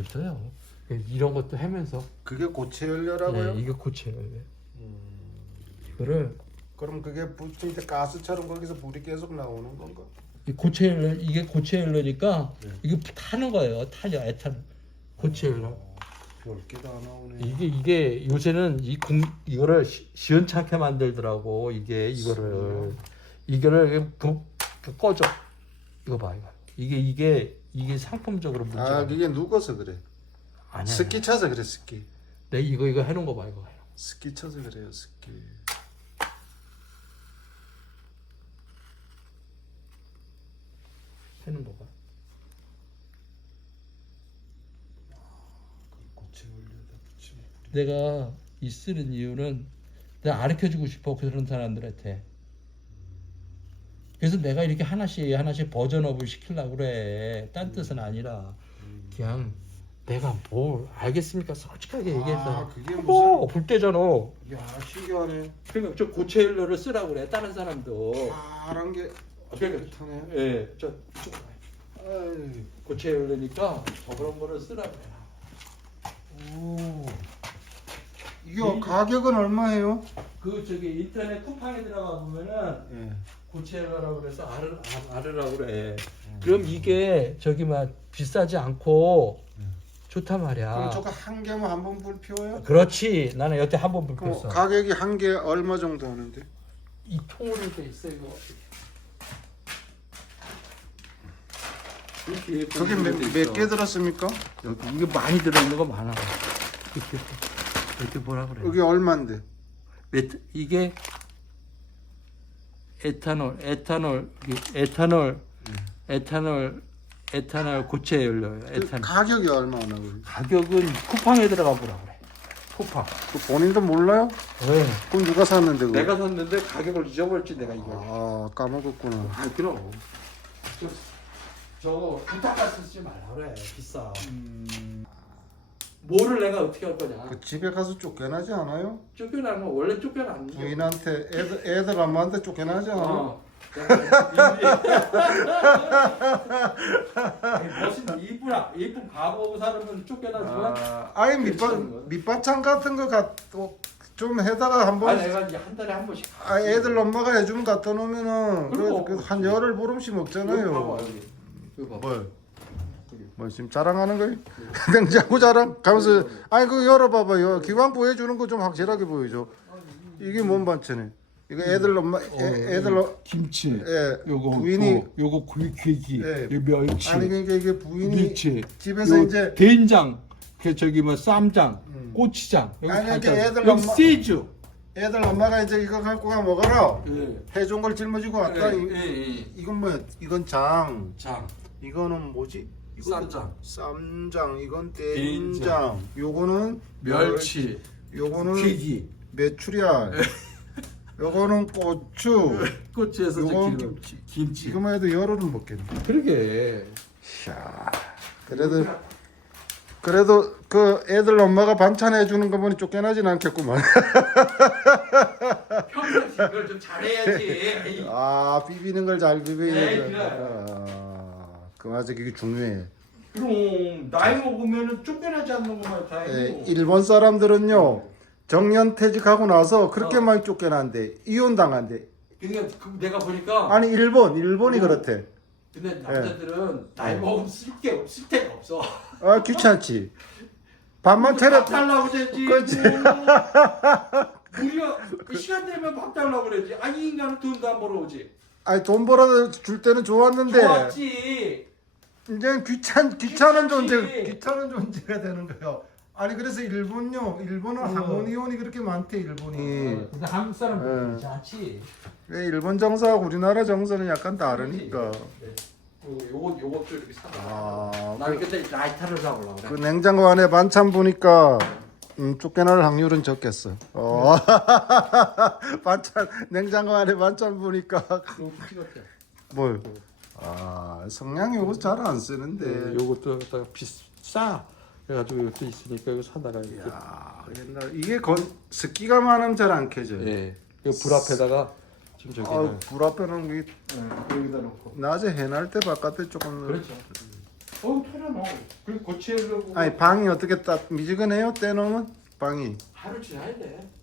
없어요. 이런 것도 하면서 그게 고체 연료라고요? 네, 이게 고쳐요. 음. 이거를 그럼 그게 붙일 때 가스처럼 거기서 불이 계속 나오는 건가? 이 고체 연료 이게 고체 연료니까 네. 이게 타는 거예요. 타려 에탄 고체 연료. 어, 별게 다 나오네. 이게 이게 요새는 이 공, 이거를 시, 시원찮게 만들더라고 이게 이거를 이거를 그, 그 꺼져 이거 봐 이거 이게 이게 이게 상품적으로 문제가 아 그게 누워서 그래. 아니야 스키 차서 그래 스키. 내 이거 이거 해놓은 거 봐 이거 스키 쳐서 그래요 스키. 해놓은 거봐 그 고체 연료에다 붙이면. 내가 이 쓰는 이유는 내가 가르쳐주고 싶어 그런 사람들한테 그래서 내가 이렇게 하나씩 하나씩 버전업을 시키려고 그래. 딴 뜻은 아니라. 그냥 내가 뭘 알겠습니까? 솔직하게 얘기해서. 아, 그게 어, 불 때잖아. 야 신기하네. 그러니까 저 고체 연료를 쓰라고 그래 다른 사람도. 파란 게 그러니까 깨끗하네. 예, 저 아이, 고체 연료니까 저 그런 거를 쓰라고 해 오. 이거 가격은 얼마예요? 그 저기 인터넷 쿠팡에 들어가 보면은 예. 고체라고 그래서 알을 아, 알으라고 그래. 그럼 이게 저기 막 비싸지 않고 좋단 말이야. 그럼 저거 한 개만 한번 불 피워요? 그렇지. 나는 여태 한 번 그럼 불켰어. 가격이 한 개 얼마 정도 하는데? 이 통으로 돼 있어 이거. 이렇게 저게 통으로 돼몇 있어. 개 들었습니까? 여기 이게 많이 들어 있는 거 많아. 이렇게 이렇게 뭐라 그래? 여기 얼마인데? 이게 에탄올, 에탄올, 에탄올, 에탄올, 에탄올 고체 연료예요. 그 에탄올. 가격이 얼마나 그래? 가격은 쿠팡에 들어가 보라 그래. 쿠팡. 그 본인도 몰라요? 네. 그럼 누가 샀는데 그거? 내가 샀는데 가격을 잊어버렸지 내가 이걸. 아 까먹었구나. 아 그럼. 저, 저거 부탁가스 쓰지 말라 그래. 비싸. 뭐를 내가 어떻게 할 거냐. 그 집에 가서 쫓겨나지 않아요? 쫓겨나면 원래 쫓겨나는 거. 부인한테 애들 애들 엄마한테 쫓겨나지 않아요? 어. 멋있는 이쁘나 이쁜 가보고 사람은 쫓겨나지만 아, 아예 밑반? 밑반찬 같은 거 갖고 좀 해다가 한번 아 내가 이제 한 달에 한 번씩 아, 애들 엄마가 해주면 갖다 놓으면은 그럼. 그, 그한 열흘 보름씩 여기 봐봐 먹잖아요. 여기 여기 봐봐 뭘? 뭐 지금 자랑하는 거예요? 냉장고 자랑? 가면서 아니 그거 열어봐봐요. 기왕 보여주는 거 좀 확실하게 보여줘. 이게 뭔 반찬이? 이거 애들 엄마 애, 애들 어, 김치, 예 요거 부인이 그, 요거 구- 괴기, 예. 요 멸치, 아니 그러니까 이게 부인이 밀치, 집에서 요 이제 된장, 그 저기 뭐 쌈장, 음. 고추장, 여기 아니, 있잖아. 애들 여기 엄마- 세주. 애들 엄마가 이제 이거 갖고 가 먹어라. 예. 해준 걸 짊어지고 왔다. 이, 예, 이건 뭐야? 이건 장. 장 이거는 뭐지? 쌈장 쌈장. 이건 된장. 된장. 요거는 멸치 요거는 튀기 메추리알. 요거는 고추. 꼬치에서 요건 지금 김치. 김치 이거만 해도 열흘은 먹겠네. 그러게 샤. 그래도 그래도 그 애들 엄마가 반찬 해주는 거 보니 쫓겨나진 않겠구만. 평소에 이걸 좀 잘해야지 아 비비는 걸 잘 비비는 거. 아, 그 맞아 그게 중요해. 그럼 나이 먹으면 쫓겨나지 않는 것만 예, 다행이고 일본 사람들은요 정년 퇴직하고 나서 그렇게 어. 많이 쫓겨난대 이혼 당한대. 그러니까 그 내가 보니까 아니 일본 일본이 어. 그렇대. 근데 남자들은 나이 먹으면 쓸게 없- 쓸 데가 없어 아 귀찮지. 밥만 차려. 밥 달라고 그러지 그렇지. 우리가 그 시간 되면 밥 달라고 그러지 아니 인간은 돈도 안 벌어오지 아니 돈 벌어 줄 때는 좋았는데 좋았지 이제 귀찮 귀찮은 귀찮지. 존재 귀찮은 존재가 되는 거예요. 아니 그래서 일본요 일본은 어. 하모니온이 그렇게 많대 일본이. 근데 한국 예. 그렇지 않지 왜 일본 정서하고 우리나라 정서는 약간 다르니까. 네. 그 요거 요것도 이렇게 사다 아, 나 그때 라이터를 사보려고 그 그래 냉장고 안에 반찬 보니까 음, 쫓겨날 확률은 적겠어. 어. 반찬 냉장고 안에 반찬 보니까 뭘? 아 성냥이 요거 잘안 쓰는데. 네, 요것도 갖다가 비싸 그래가지고 이것도 있으니까 이거 사다가 이렇게 야 옛날 이게 건 습기가 많으면 잘 안 켜져. 요 예. 이불 앞에다가 지금 저기 아, 불 앞에는 이 여기다 놓고 낮에 해날 때 바깥에 조금 그렇죠 어 털어놔. 그리고 고치려고 아니 방이 어떻게 딱 미지근해요? 떼놓으면 방이 하루 지나야 돼.